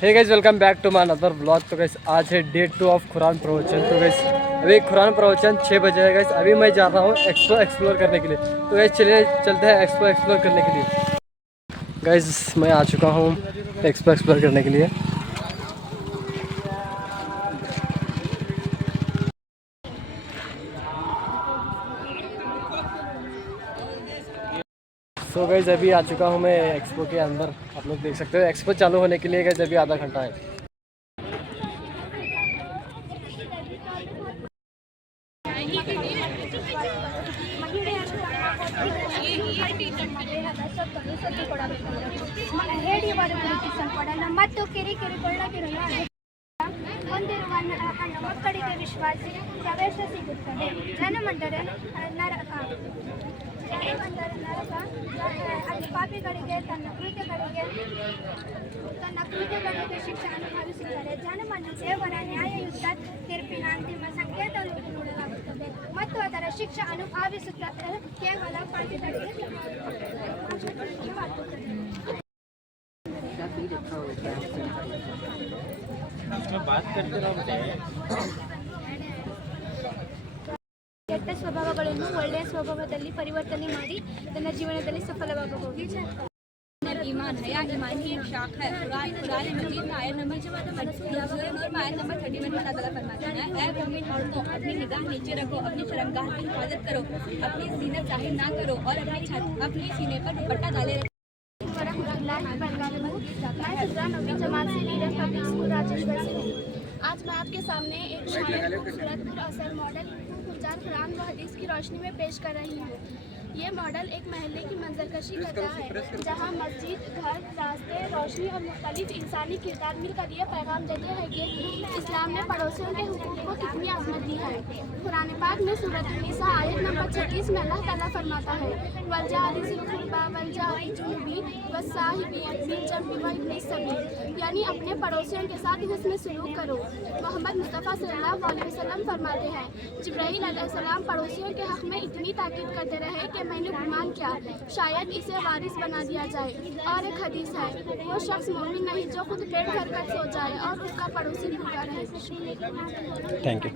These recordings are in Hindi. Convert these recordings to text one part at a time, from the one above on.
Hey guys, welcome back to my another blog. तो गाइस आज है डे 2 ऑफ कुरान प्रवचन। तो गाइस अभी कुरान प्रवचन 6 बजे है गाइस। अभी मैं जा रहा हूँ एक्सप्लोर करने के लिए। तो गाइस चलते हैं एक्सप्लोर करने के लिए। गाइस मैं आ चुका हूँ एक्सप्लोर करने के लिए। तो गाइस अभी आ चुका हूँ मैं एक्सपो के अंदर। आप लोग देख सकते हो एक्सपो चालू होने के लिए गाइस अभी आधा घंटा है। ಮತ್ತು ಕಿರಿಕಿರಿ ಕೊಳ್ಳದಿರಲ್ಲ ಹೊಂದಿರುವ ಮಕ್ಕಳಿಗೆ ವಿಶ್ವಾಸ ಪ್ರವೇಶ ಸಿಗುತ್ತದೆ. ಜನಮಂದರೆ ನರಕ ಅಲ್ಲಿ ಪಾಪಿಗಳಿಗೆ ತನ್ನ ಕೃತ್ಯಗಳಿಗೆ ಶಿಕ್ಷೆ ಅನುಭವಿಸುತ್ತಾರೆ. ಜನಮನ್ನು ದೇವರ ನ್ಯಾಯಯುತ ತೀರ್ಪಿನ ಅಂತಿಮ ಸಂಕೇತವನ್ನು ನೋಡಲಾಗುತ್ತದೆ ಮತ್ತು ಅದರ ಶಿಕ್ಷೆ ಅನುಭವಿಸುತ್ತದೆ ಕೇವಲ ಪಾಪಿಗಳಿಗೆ ಕೆಟ್ಟ ಸ್ವಭಾವಗಳನ್ನು ಒಳ್ಳೆಯ ಸ್ವಭಾವದಲ್ಲಿ ಪರಿವರ್ತನೆ ಮಾಡಿ ತನ್ನ ಜೀವನದಲ್ಲಿ ಸಫಲವಾಗಬಹುದು. ईमान है या ईमान की एक शाख है। कुरान मजीद में आयत नंबर 31 में अल्लाह ताला फरमाता है, ऐ मोमिन औरतों, अपनी निगाह नीचे रखो, अपनी शर्मगाह की हिफाजत करो, अपनी जीनत जाहिर ना करो और अपने सीने पर दुपट्टा डाले रखो। आज मैं आपके सामने एक खूबसूरत असर मॉडल कुरान व हदीस की रोशनी में पेश कर रही हूँ। ये मॉडल एक महल्ले की मंजरकशी करता है जहाँ मस्जिद, घर, रास्ते, रोशनी और मुख्तलिफ इंसानी किरदार मिलकर ये पैगाम देते हैं कि इस्लाम ने पड़ोसियों के हुकूक को कितनी अहमियत दी है। कुरान पाक में सूरत निसा आयत नंबर 36 में अल्लाह ताला फरमाता है, वलजारि ज़िल क़ुरबा वलजारि जुनूबी वस्साहिबी बिल जंबी व इब्निस सबील, यानी अपने पड़ोसियों के साथ हुस्न सलूक करो। मोहम्मद मुस्तफ़ा सल्लल्लाहु अलैहि वसल्लम फरमाते हैं, जिब्राईल अलैहिस्सलाम पड़ोसियों के हक़ में इतनी ताकीद करते रहे कि मैंने गुमान किया शायद इसे वारिस बना दिया जाए। और एक हदीस है, वो शख्स मोमिन नहीं जो खुद पेट भर कर सो जाए और उसका पड़ोसी भूखा रहे। Thank you.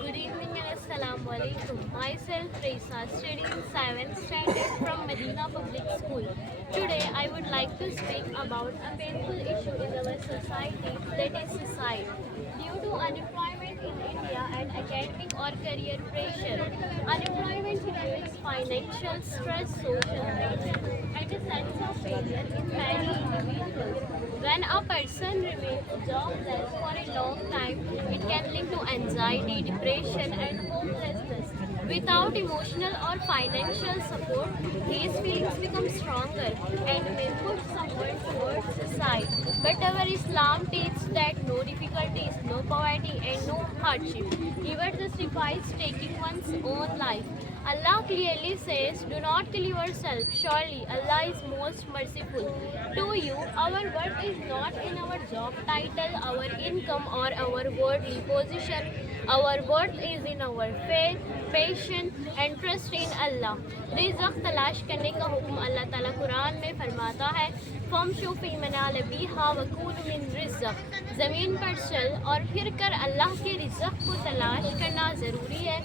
Good evening and Assalamu alaikum. Myself Reisa, studying in 7th standard from Medina Public School. Today I would like to speak about a painful issue in our society, that is suicide. Due to unemployment in India and academic or career pressure, unemployment creates financial stress, social pressure, and a sense of failure in many individuals. When a person remains jobless for a long time, it can lead to anxiety, depression, and hopelessness. Without emotional or financial support, these feelings become stronger and may push someone towards suicide. But our Islam teaches that no difficulties, no poverty, and no hardship ever justifies taking one's own life. Allah clearly says, do not kill yourself. Surely Allah is most merciful to you. Our worth is not in our job title, our income, or our worldly position. Our worth is in our faith, patience, and trust in Allah. रिज़्क़ तलाश करने का हुक्म अल्लाह ताला कुरान में फरमाता है, फमशू फी मनालिबिहा वकुलू मिन रिज़्क़, ज़मीन पर चल और फिर कर अल्लाह के रिज़्क़ को तलाश करना ज़रूरी है।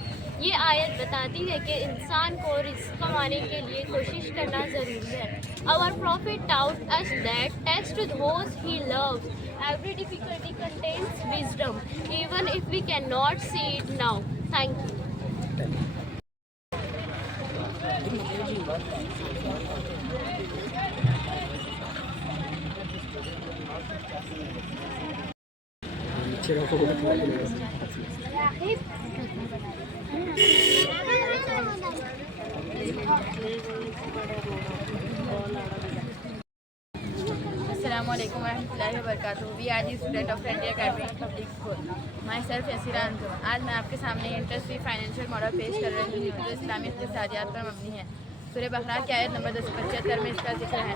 ये आयत बताती है कि इंसान को रिज़्क़ कमाने के लिए कोशिश करना ज़रूरी है। Our Prophet taught us that test those he loves. Every difficulty contains wisdom, even if we cannot see it now. Thank you. Assalamualaikum warahmatullahi wabarakatuh. We are the student of Frontier Academy Public School. Myself यसीरा Anjum. आज मैं आपके सामने इंटरेस्ट फ्री फाइनेंशियल मॉडल पेश कर रही हूँ जो इस्लामी इक़्तिसादियात पर मबनी है। सूरह बकरा की आयत नंबर 275 में इसका जिक्र है।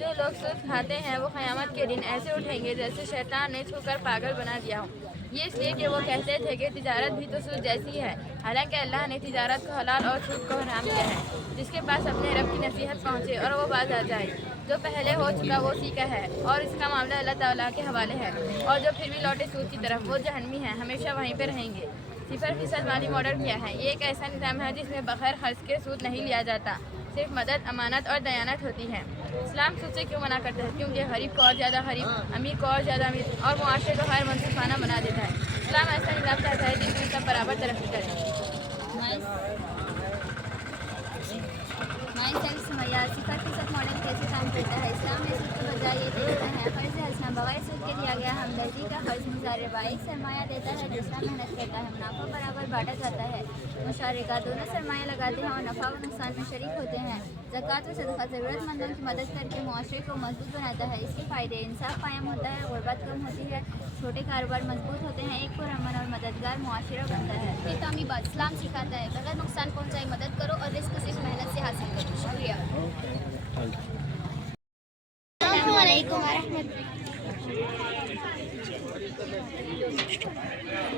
जो लोग सूद खाते हैं वो क़यामत के दिन ऐसे उठेंगे जैसे शैतान ने छूकर पागल बना दिया हो। ये इसलिए कि वो कहते थे कि तिजारत भी तो सूद जैसी है, हालांकि अल्लाह ने तिजारत को हलाल और सूद को हराम किया है। जिसके पास अपने रब की नसीहत पहुँचे और वो बाज आ जाए। जो पहले हो चुका वो सीखा है और इसका मामला अल्लाह ताला के हवाले है। और जो फिर भी लौटे सूद की तरफ वो जहन्नमी है, हमेशा वहीं पर रहेंगे। 0% वाली मॉडल क्या है? ये एक ऐसा निज़ाम है जिसमें बगैर खर्च के सूद नहीं लिया जाता, सिर्फ मदद, अमानत और दयानत होती है। इस्लाम सूद से क्यों मना करता है? क्योंकि गरीब को और ज़्यादा गरीब, अमीर को और ज़्यादा अमीर और मुआशरे को गैर मुनसिफाना बना देता है। इस्लाम ऐसा निज़ाम चाहता है जिसमें सब बराबर तरक्की करें। सिफर मॉडल कैसे काम करता है? इस्लाम में सूद के बजाय ये देखता है फ़र्ज़ हसना बगैर सूद के दिया गया हमदर्दी का फ़र्ज़ मुज़ारबाई सरमाया देता है, दूसरा मेहनत करता है, मुनाफा बराबर बांटा जाता है। मुशारिका दोनों सरमाया लगाते हैं और नफ़ा व नुकसान में शरीक होते हैं। ज़कात व सदका ज़रूरतमंदों की मदद करके मुआशरे को मजबूत बनाता है। इसके फ़ायदे इंसाफ कायम होता है, गुर्बत कम होती है, छोटे कारोबार मजबूत होते हैं, एक पुरअमन और मददगार मुआशरा बनता है। बेतामी बात इस्लाम सिखाता है बगैर नुकसान पहुँचाए मदद करो और रिस्क सिर्फ मेहनत से हासिल करो। शुक्रिया।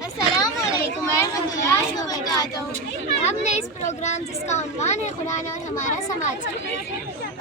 अस्सलामुअलैकुम वरहमतुल्लाहि वबरकातुहू। हमने इस प्रोग्राम जिसका उन्वान है कुरान और हमारा समाज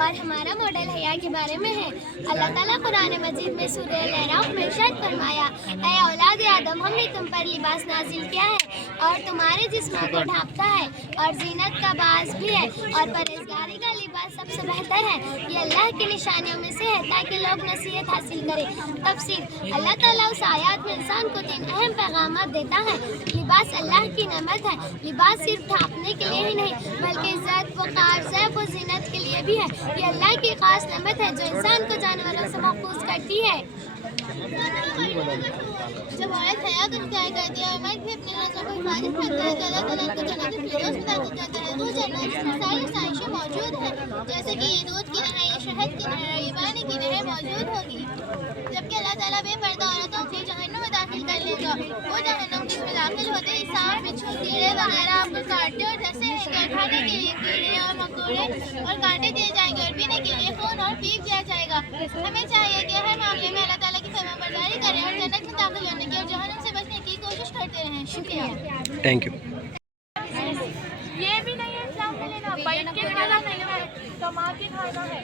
और हमारा मॉडल हया के बारे में है। अल्लाह ताला कुरान मजीद में सूरह अल-अराफ में इरशाद फरमाया, ऐ औलाद आदम हमने तुम पर लिबास नाजिल किया है और तुम्हारे जिस्मों को ढांपता है और जीनत का बास भी है और परहेज़गारी का लिबास सबसे बेहतर है। ये अल्लाह की निशानियों में से है ताकि लोग नसीहत हासिल करें। तफसीर अल्लाह ताला उस आयत में इंसान को 3 अहम पैगामात देता है। लिबास अल्लाह की नेमत है। लिबास सिर्फ ढांपने के लिए ही नहीं बल्कि इज्जत, वक़ार, ज़ैब व ज़ीनत के लिए भी है। ये अल्लाह की खास नेमत है जो इंसान को जानवरों से महफूज करती है। जब औरत हया को इख्तियार करती है और मर्द भी अपने नज़रों को हिफाजत करता है तो अल्लाह ताला उनको जन्नत फिरदौस में दाखिल करता है। वो जन्नत जिसमें सारी आसाइशें मौजूद हैं, जैसे कि ये दूध की नहर, ये शहद की नहर, ये पानी की नहर मौजूद होगी। जबकि अल्लाह ताला बेपर्दा औरतों को जहन्नुम में दाखिल कर लेगा। वो जहन्नुम जिसमें दाखिल होते ही सांप, बिच्छू, कीड़े वगैरह आपको काटते और डसे रहेंगे। खाने के लिए कीड़े और मकोड़े और कांटे दिए जाएंगे और पीने के लिए खून और पीप दिया जाएगा। हमें चाहिए कि हर मामले में अल्लाह ताला की फरमाबरदारी करें और जन्नत में दाखिल होने की और जहन्नुम से बचने की कोशिश करते रहें। शुक्रिया। Thank you. ये भी नहीं है इस्लाम में लेना, बैठ के खाना नहीं है, कमा के खाना है।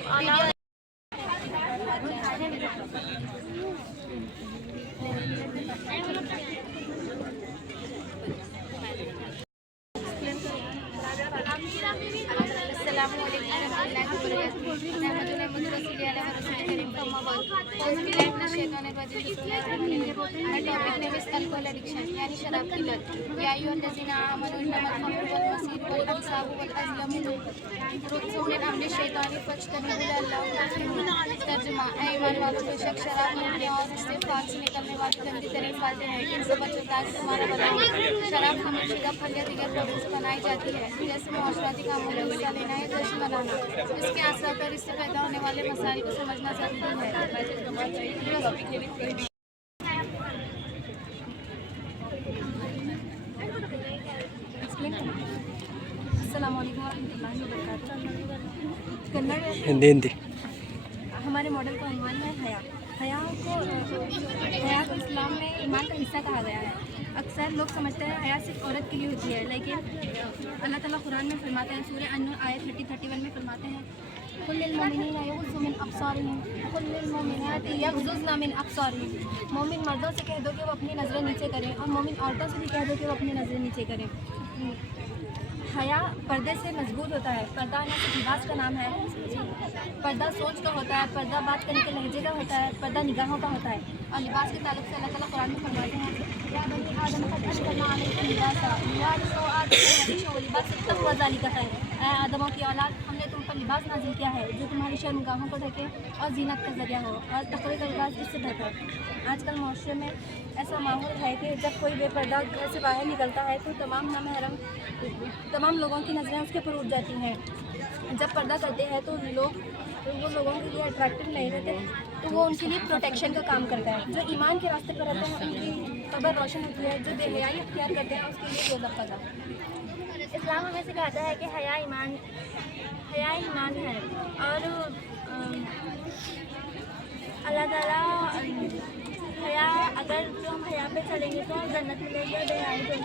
यानी शराब की लत। या अय्युहल्लज़ीना आमनू इन्नमल खम्रु वल मसीरु वल अंसाबु वल अज़लामु रुज्सुम मिन अमलि शैतानी फज्तनिबू लअल्लकुम तर्जुमा। ऐ ईमान वालों, बेशक शराब पीने और इससे फाल से निकलने वाली गंदी तरीन बातें हैं, इनसे बचो ताकि तुम्हारा भला हो। शराब हमेशा फल या दीगर पौधों से बनाई जाती है, जैसे मुआशराती कामों में हिस्सा लेना है, जश्न मनाना। इसके असर और इससे पैदा होने वाले मसाइल को समझना जरूरी है। हिंदी हिंदी। हमारे मॉडल का ईमान है हया। हया को इस्लाम में ईमान का हिस्सा कहा गया है। अक्सर लोग समझते हैं हया सिर्फ औरत के लिए होती है, लेकिन अल्लाह ताला कुरान में फरमाते हैं, सूरह अन-नूर आयत 30-31 में फरमाते हैं, कुल लिल-मोमिनीना यग़ुज़्ज़ू मिन अब्सारिहिम कुल लिल-मोमिनाति यग़ुज़्ज़ुना मिन अब्सारिहिम। मोमिन मर्दों से कह दो कि वो अपनी नज़रें नीचे करें और मोमिन औरतों से भी कह दो कि वो अपनी नज़रें नीचे करें। हया पर्दे से मजबूत होता है। पर्दा न सिर्फ लिबास का नाम है, पर्दा सोच का होता है, पर्दा बात करने के लहजे का होता है, पर्दा निगाहों का होता है। और लिबास के ताल्लुक से अल्लाह ताला कुरान में फरमाते हैं, या बनी आदम कद अशरना अलैकुम लिबासा लिबासो आदम लिबास तक़वा ज़ालिका खैर। ऐ आदमों की औलाद, हमने तुम पर लिबास नाजिल किया है जो तुम्हारी शर्मगाहों को ढके और जीनत का जरिया हो, और तक़वे का लिबास इससे बेहतर। आजकल माशरे में ऐसा माहौल है कि जब कोई बेपर्दा घर से बाहर निकलता है तो तमाम लोगों की नज़रें उसके ऊपर उठ जाती हैं। जब पर्दा करते हैं तो वो लोगों के लिए अट्रैक्टिव नहीं रहते, तो वो उनके लिए प्रोटेक्शन का काम करता है। जो ईमान के रास्ते पर रहते हैं उनकी कब्र रोशन होती है, जो बेहयाई अख्तियार करते हैं उसके लिए दोज़ख का दर। इस्लाम हमें सिखाता है कि हया ईमान है, और अल्लाह ताला हया, अगर जो हम हया पे चलेंगे तो जन्नत मिलेगी, और बेहयाई पे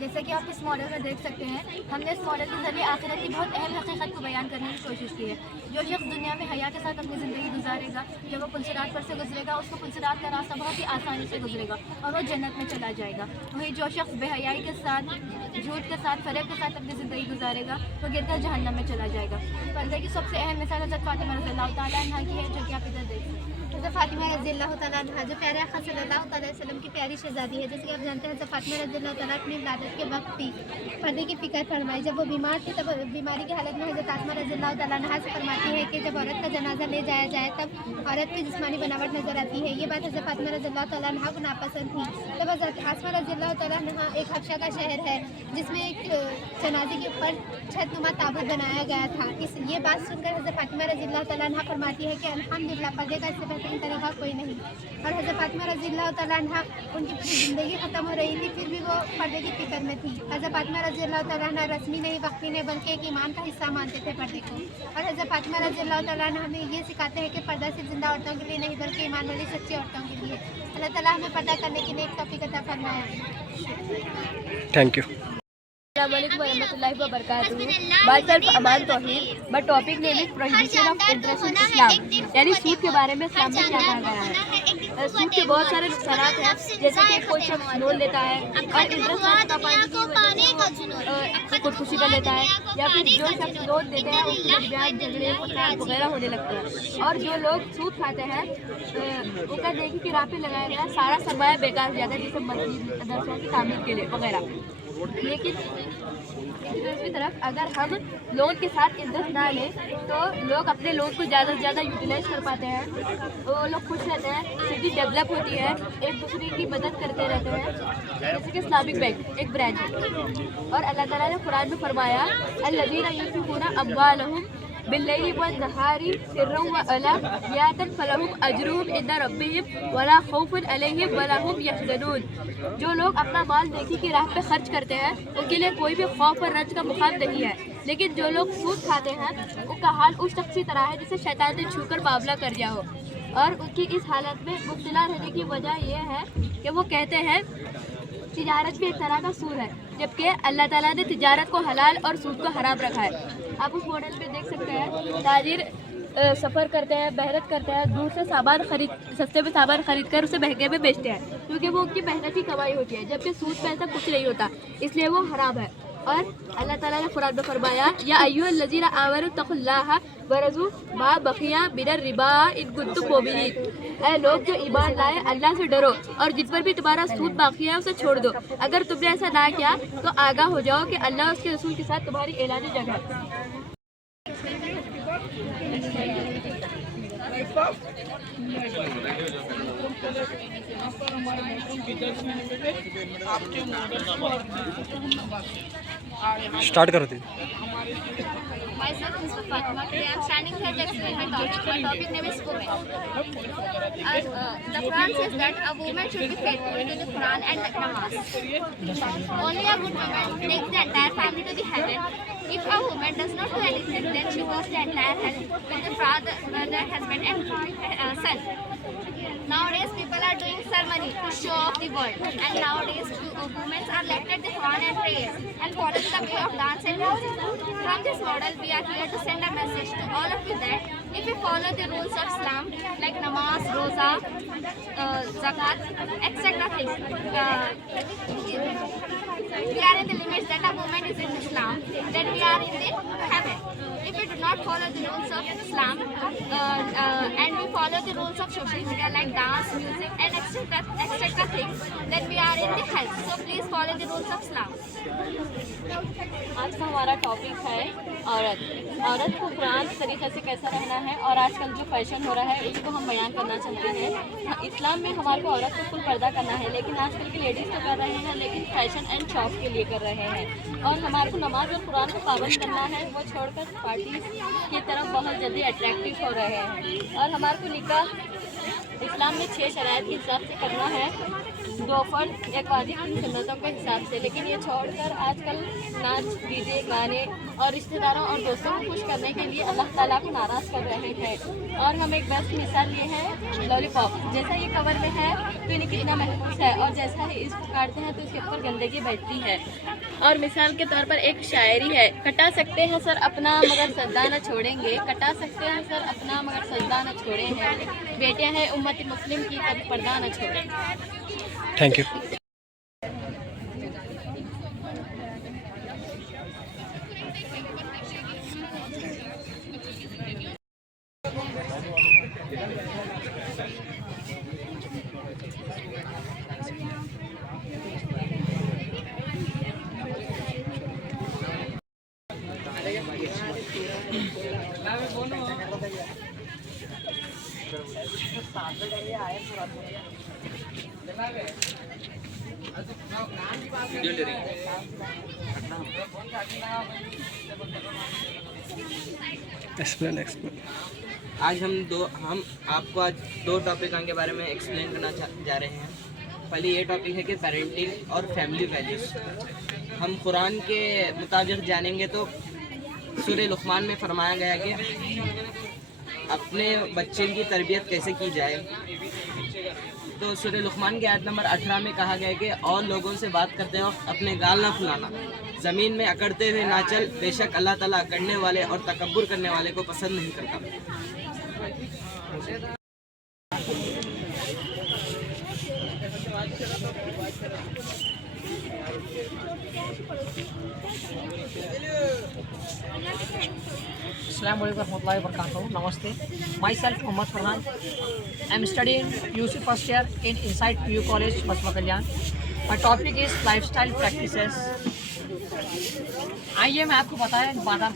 जैसे कि आप इस मॉडल में देख सकते हैं, हमने इस मॉडल के जरिए आखिरत की बहुत अहम हकीकत को बयान करने की कोशिश की है। जो शख्स दुनिया में हया के साथ अपनी ज़िंदगी गुजारेगा, जब वो पुलसिरात पर से गुजरेगा, उसको पुलसिरात का रास्ता बहुत ही आसानी से गुजरेगा और वो जन्नत में चला जाएगा। वहीं जो शख्स बेहयाई के साथ, झूठ के साथ, फरेब के साथ अपनी ज़िंदगी गुजारेगा, वो गिरकर जहन्नम में चला जाएगा। पर्दे की सबसे अहम मिसाल हज़रत फातिमा रज़ियल्लाहु तआला अन्हा की है, जो कि आप इधर देख सकते हैं। हज़रत फातिमा रज़ियल्लाहु तआला अन्हा जो प्यारे आका सल्लल्लाहु अलैहि वसल्लम की प्यारी शहज़ादी है, जैसे कि आप जानते हैं हज़रत फातिमा रज़ियल्लाहु तआला अपनी विलादत के वक्त भी पर्दे की फ़िक्र फरमाई। जब वो बीमार थी तब बीमारी की हालत में हज़रत फातिमा रज़ियल्लाहु तआला अन्हा से फरमाती है कि जब औरत का जनाजा ले जाया जाए तब औरत की जिस्मानी बनावट नज़र आती है। ये बात हज़रत फातिमा रज़ियल्लाहु तआला अन्हा को नापसंद थी। तब हज़रत आसमा रज़ियल्लाहु तआला अन्हा, एक हबशा का शहर है जिसमें एक जनाजे के ऊपर छतनुमा ताबूत बनाया गया था, ये बात सुनकर हज़रत फातिमा रज़ियल्लाहु तआला अन्हा फरमाती है कि अल्हम्दुलिल्लाह, पर्दे का इससे बेहतरीन तरीका कोई नहीं। और हज़रत फातिमा रज़ियल्लाहु तआला अन्हा, उनकी पूरी ज़िंदगी ख़त्म हो रही थी, फिर भी वो पर्दे की फ़िक्र में थी। हज़रत फातिमा रज़ियल्लाहु तआला अन्हा रस्मी नहीं, वक्ती नहीं, बल्कि एक ईमान का हिस्सा मानते थे पर्दे को। और हज़रत फातिमा रज़ियल्लाहु तआला अन्हा हमें ये सिखाते हैं कि पर्दा सिर्फ जिंदा औरतों के लिए नहीं, बल्कि ईमान वाली सच्ची औरतों के लिए। अल्लाह ताला हमें पर्दा करने की नेक तौफीक अता फरमाए। Thank you. अस्सलामुअलैकुम वरहमतुल्लाहि वबरकातुहू। बात Aman Tauheed, but topic name is prohibition of interest in Islam, यानी सूद के बारे में इस्लाम में क्या कहा गया है। सूद के बहुत सारे नुकसान हैं, जैसे कि कोई शख्स लोन लेता है और इंटरेस्ट ना पाने की वजह से खुदकुशी कर लेता है, या फिर जो शख्स लोन देते हैं उसके दरमियान झगड़े वगैरह होने लगते हैं। और जो लोग सूद खाते हैं उनका नेकी की राह पे लगाया गया सारा सरमाया बेकार हो जाता है, जैसे मस्जिद, मदरसों की तामीर के लिए वगैरह। लेकिन दूसरी तरफ अगर हम लोन के साथ इंटरेस्ट ना लें तो लोग अपने लोन को ज़्यादा से ज़्यादा यूटिलाइज कर पाते हैं, वो लोग खुश रहते हैं, सिटी डेवलप होती है, एक दूसरे की मदद करते रहते हैं, जैसे कि इस्लामिक बैंक एक ब्रांच है। और अल्लाह ताला ने कुरान में फरमाया, अल्लज़ीना युनफ़िक़ूना अम्वालहुम बिल्लैलि वन्नहारि सिर्रन व अलानियतन फलहुम अजरुहुम इंदा रब्बिहिम वला खौफुन अलैहिम वला हुम यहज़नून। जो लोग अपना माल नेकी की राह पे खर्च करते हैं उनके लिए कोई भी खौफ और रंज का मुकाम नहीं है। लेकिन जो लोग सूद खाते हैं उनका हाल उस शख्स की तरह है जिसे शैतान ने छूकर मामला कर दिया हो, और उनकी इस हालत में मुब्तला रहने की वजह यह है कि वो कहते हैं तिजारत भी एक तरह का सूद है, जबकि अल्लाह ताला ने तिजारत को हलाल और सूद को हराम रखा है। आप उस मॉडल पे देख सकते हैं, ताजिर सफ़र करते हैं, मेहनत करते हैं, दूर से सामान खरीद, सस्ते में सामान खरीद कर उसे महंगे में बेचते हैं, क्योंकि वो उनकी मेहनत की कमाई होती है, जबकि सूद पे ऐसा कुछ नहीं होता, इसलिए वो हराम है। और अल्लाह ताला ने कुरान में फरमाया, या अय्युहल्लज़ीना आमनू तक़ुल्लाहा वरज़ू मा बक़िया मिनर रिबा इन कुंतुम मुमिनीन। ऐ लोग जो ईमान लाए, अल्लाह से डरो और जिन पर भी तुम्हारा सूद बाकी है उसे छोड़ दो। अगर तुमने ऐसा ना किया तो आगाह हो जाओ कि अल्लाह और उसके रसूल के साथ तुम्हारी एलानी जंग है। स्टार्ट करो थे। Myself is Fatima. Today I am standing here to explain my topic. My topic name is women. The Quran says that a woman should be faithful to the Quran and the Namaz. Only a good woman takes the entire family to the heaven. If a woman does not do anything, then she goes the entire hell with the father, mother, husband, and son. Nowadays, people are doing ceremony to show off the world, and nowadays, women are left at the Quran and prayers and follow the way of dance and music. From this model, we are here to send a message to all of you that if you follow the rules of Islam like namaz, roza, zakat, etc. things, We are in the limits that a woman is in Islam, that we are in the heaven. If we do not follow the rules of Islam and we follow the rules of social media like dance, music and etc. things, then we are in the hell. So please follow the rules of Islam. आज का हमारा टॉपिक है औरत को कुरान तरीके से कैसा रहना है और आजकल जो फैशन हो रहा है उसको हम बयान करना चाहते हैं। इस्लाम में हमारे को औरत को फुल पर्दा करना है, लेकिन आजकल की लेडीज़ तो कर रहे हैं लेकिन फैशन एंड शौक के लिए कर रहे हैं। और हमारे को नमाज और कुरान को पाबंद करना है, वो छोड़कर पार्टी की तरफ बहुत जल्दी अट्रैक्टिव हो रहे हैं। और हमारे को निकाह इस्लाम में 6 शराइत के हिसाब से करना है, 2 फर्ज 1 वाजिब 3 सुन्नतों के हिसाब से। लेकिन ये छोड़कर आजकल नाच, डीजे, गाने और रिश्तेदारों और दोस्तों को खुश करने के लिए अल्लाह ताला को नाराज़ कर रहे हैं। और हम एक बेस्ट मिसाल ये है लॉलीपॉप, जैसा ये कवर में है तो इन्हें कितना महफूज है और जैसा ही इसको काटते हैं तो इसके ऊपर गंदगी बैठती है। और मिसाल के तौर पर एक शायरी है, कटा सकते हैं सर अपना मगर सजदा न छोड़ेंगे, कटा सकते हैं सर अपना मगर सजदा न छोड़ेंगे, बेटियां हैं उम्मत मुस्लिम की कभी पर्दा न छोड़ें। Thank you. एक्सप्लेन। आज हम आपको आज 2 टॉपिकों के बारे में एक्सप्लेन करना जा रहे हैं। पहले ये टॉपिक है कि पेरेंटिंग और फैमिली वैल्यूज़। हम कुरान के मुताबिक जानेंगे तो सूरह लुक़मान में फरमाया गया कि अपने बच्चे की तरबियत कैसे की जाए। तो सूरह लुक़मान के आयत नंबर 18 में कहा गया कि और लोगों से बात करते वक्त अपने गाल ना फुलाना, ज़मीन में अकड़ते हुए ना चल, बेशक अल्लाह ताला अकड़ने वाले और तकब्बुर करने वाले को पसंद नहीं करता। Assalamu alaikum warahmatullahi wabarakatuh. Namaste. Myself Mohammad Farhan. I am studying UC first year in Inside PU College, Maswa Kalyan. My topic is lifestyle practices. आइए मैं आपको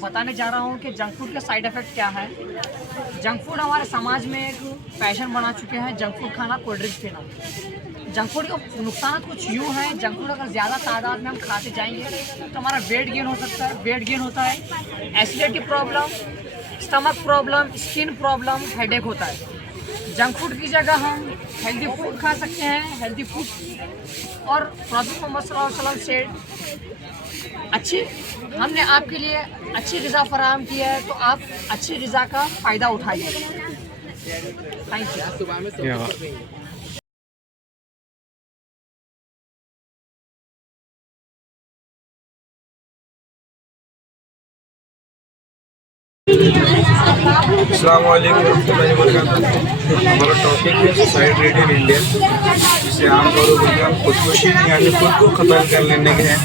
बताने जा रहा हूँ कि जंक फूड का साइड इफ़ेक्ट क्या है। जंक फूड हमारे समाज में एक फैशन बना चुके हैं, जंक फूड खाना, कोल्ड ड्रिंक्स पीना। जंक फूड का नुकसान कुछ यूँ है, जंक फूड अगर ज़्यादा तादाद में हम खाते जाएंगे तो हमारा वेट गेन हो सकता है। वेट गेन होता है, acidity problem, stomach problem, skin problem, headache होता है। जंक फूड की जगह हम हेल्दी फूड खा सकते हैं। हेल्दी फूड और प्रॉफिट मोहम्मद सल्लल्लाहु अलैहि वसल्लम से हमने आपके लिए अच्छी ग़िज़ा फराहम की है, तो आप अच्छी ग़िज़ा का फ़ायदा उठाइए। Thank you. अस्सलाम वालेकुम रहमतुल्लाहि व बरकातुहू। हमारा टॉपिक है सुसाइड रेट इन इंडिया, जिसे आमतौर पर हम खुदकुशी यानी खुद को ख़त्म कर लेने के हैं।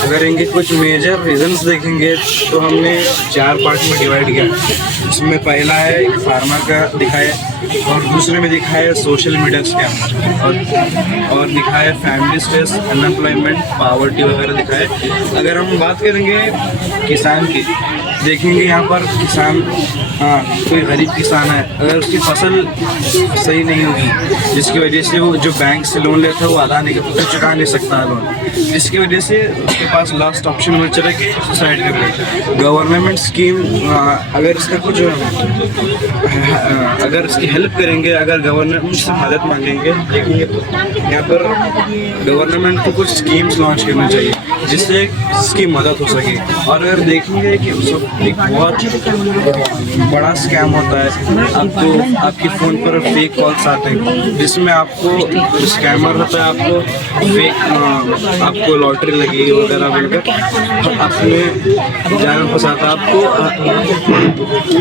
अगर इनके कुछ मेजर रीजंस देखेंगे तो हमने 4 पार्ट में डिवाइड किया। इसमें पहला है फार्मा का दिखाया, और दूसरे में दिखाया सोशल मीडिया स्कैम, और दिखाया फैमिली स्ट्रेस, अनएम्प्लॉयमेंट, पावर्टी वगैरह दिखाए। अगर हम बात करेंगे किसान की, देखेंगे यहाँ पर किसान, कोई गरीब किसान है, अगर उसकी फसल सही नहीं होगी जिसकी वजह से वो जो बैंक से लोन लेता है वो अदा नहीं कर, चुका नहीं सकता लोन, इसकी वजह से उसके पास लास्ट ऑप्शन बच रहा है कि सुसाइड कर ले। गवर्नमेंट स्कीम, अगर इसका कुछ अगर इसकी हेल्प करेंगे, अगर गवर्नमेंट से मदद मांगेंगे, देखेंगे तो यहाँ पर गवर्नमेंट को कुछ स्कीम्स लॉन्च करना चाहिए जिससे इसकी मदद हो सके। और अगर देखेंगे कि सब एक बहुत बड़ा स्कैम होता है। आपको आपके फ़ोन पर फेक कॉल्स आते हैं जिसमें आपको स्कैमर होता है, आपको लॉटरी लगी वगैरह बोलकर अपने जान फंसाता है आपको,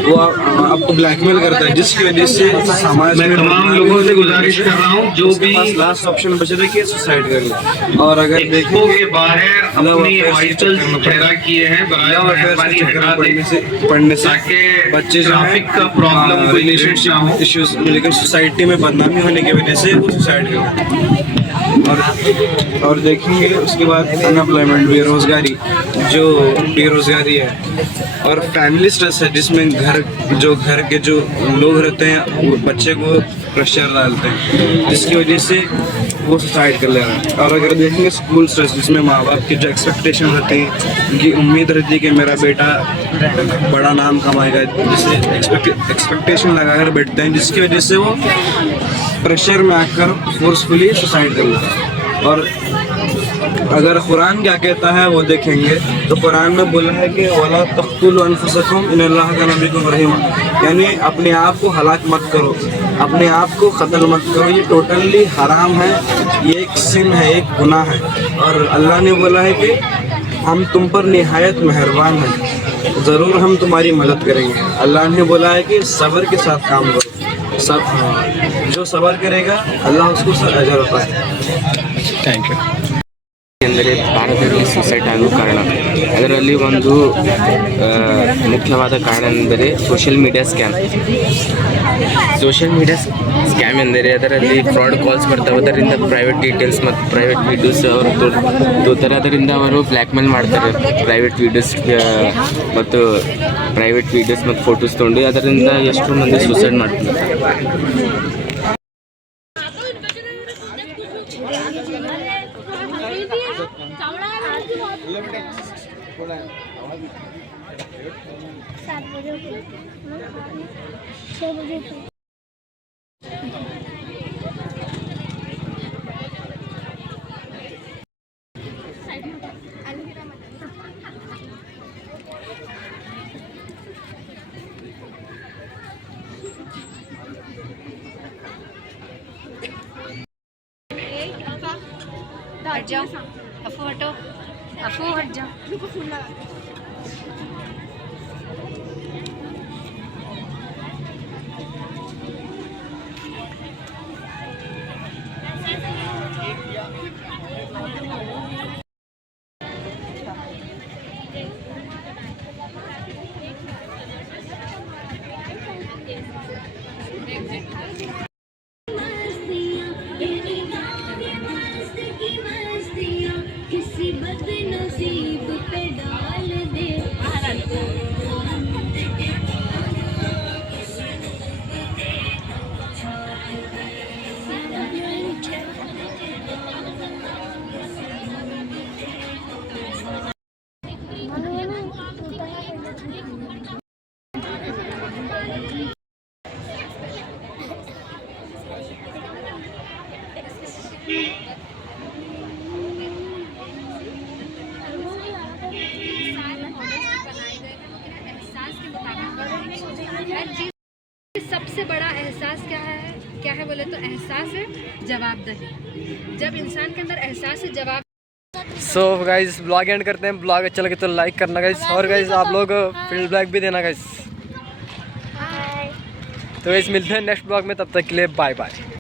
वो आपको ब्लैकमेल करता है, जिसकी वजह से समाज में तमाम लोगों से गुजारिश कर रहा हूँ जो भी लास्ट ऑप्शन बचे थे कि सुसाइड कर ले। और अगर देखो के बाहर अपनी वाइटल्स चेहरा किए हैं पढ़ने से बच्चे जो है रिलेशनशिप इश्यूज लेकिन सोसाइटी में बदनामी होने की वजह से वो सुसाइड कर। और देखेंगे उसके बाद अनएम्प्लॉयमेंट, बेरोजगारी है और फैमिली स्ट्रेस है, जिसमें घर के जो लोग रहते हैं वो बच्चे को प्रेशर डालते हैं जिसकी वजह से वो सुसाइड कर ले रहा है। और अगर देखेंगे स्कूल स्ट्रेस, जिसमें माँ बाप की जो एक्सपेक्टेशन रहती है, उनकी उम्मीद रहती है कि मेरा बेटा बड़ा नाम कमाएगा, जिसे एक्सपेक्टेशन लगाकर बैठते हैं, जिसकी वजह से वो प्रेशर में आकर फोर्सफुली सुसाइड कर लेता है। और अगर कुरान क्या कहता है वो देखेंगे तो कुरान में बोला है कि वला तख्तुलू अनफुसकुम इन्नल्लाह काना बिकुम रहीमा, यानी अपने आप को हलाक मत करो, अपने आप को कत्ल मत करो। ये टोटली हराम है, ये एक सिन है, एक गुनाह है। और अल्लाह ने बोला है कि हम तुम पर निहायत मेहरबान हैं, ज़रूर हम तुम्हारी मदद करेंगे। अल्लाह ने बोला है कि सब्र के साथ काम करो, जो सब्र करेगा अल्लाह उसको अजर होता है। Thank you. ಅಂದರೆ ಭಾರತದಲ್ಲಿ ಸುಸೈಡ್ ಆಗೋ ಕಾರಣ ಅದರಲ್ಲಿ ಒಂದು ಮುಖ್ಯವಾದ ಕಾರಣ ಎಂದರೆ ಸೋಷಿಯಲ್ ಮೀಡಿಯಾ ಸ್ಕ್ಯಾಮ್ ಎಂದರೆ ಅದರಲ್ಲಿ ಫ್ರಾಡ್ ಕಾಲ್ಸ್ ಬರ್ತವೆ, ಅದರಿಂದ ಪ್ರೈವೇಟ್ ಡೀಟೇಲ್ಸ್ ಮತ್ತು ಪ್ರೈವೇಟ್ ವೀಡಿಯೋಸ್ ಅವರು ತೋರ್ತಾರೆ, ಅದರಿಂದ ಅವರು ಬ್ಲ್ಯಾಕ್ಮೇಲ್ ಮಾಡ್ತಾರೆ ಪ್ರೈವೇಟ್ ವೀಡಿಯೋಸ್ ಮತ್ತು ಫೋಟೋಸ್ ತೊಗೊಂಡು ಅದರಿಂದ ಎಷ್ಟೋ ಮಂದಿ ಸುಸೈಡ್ ಮಾಡ್ತಾರೆ। हट जाओ, अफू हटो, अफू हट जाओ। सबसे बड़ा एहसास क्या है बोले तो एहसास है जवाबदेही। जब इंसान के अंदर एहसास है जवाब। सो गाइस ब्लॉग एंड करते हैं। ब्लॉग अच्छा लगे तो लाइक करना गाइस, और गाइस आप लोग फीडबैक भी देना गाइस। तो गाइस मिलते हैं नेक्स्ट ब्लॉग में, तब तक के लिए बाय बाय।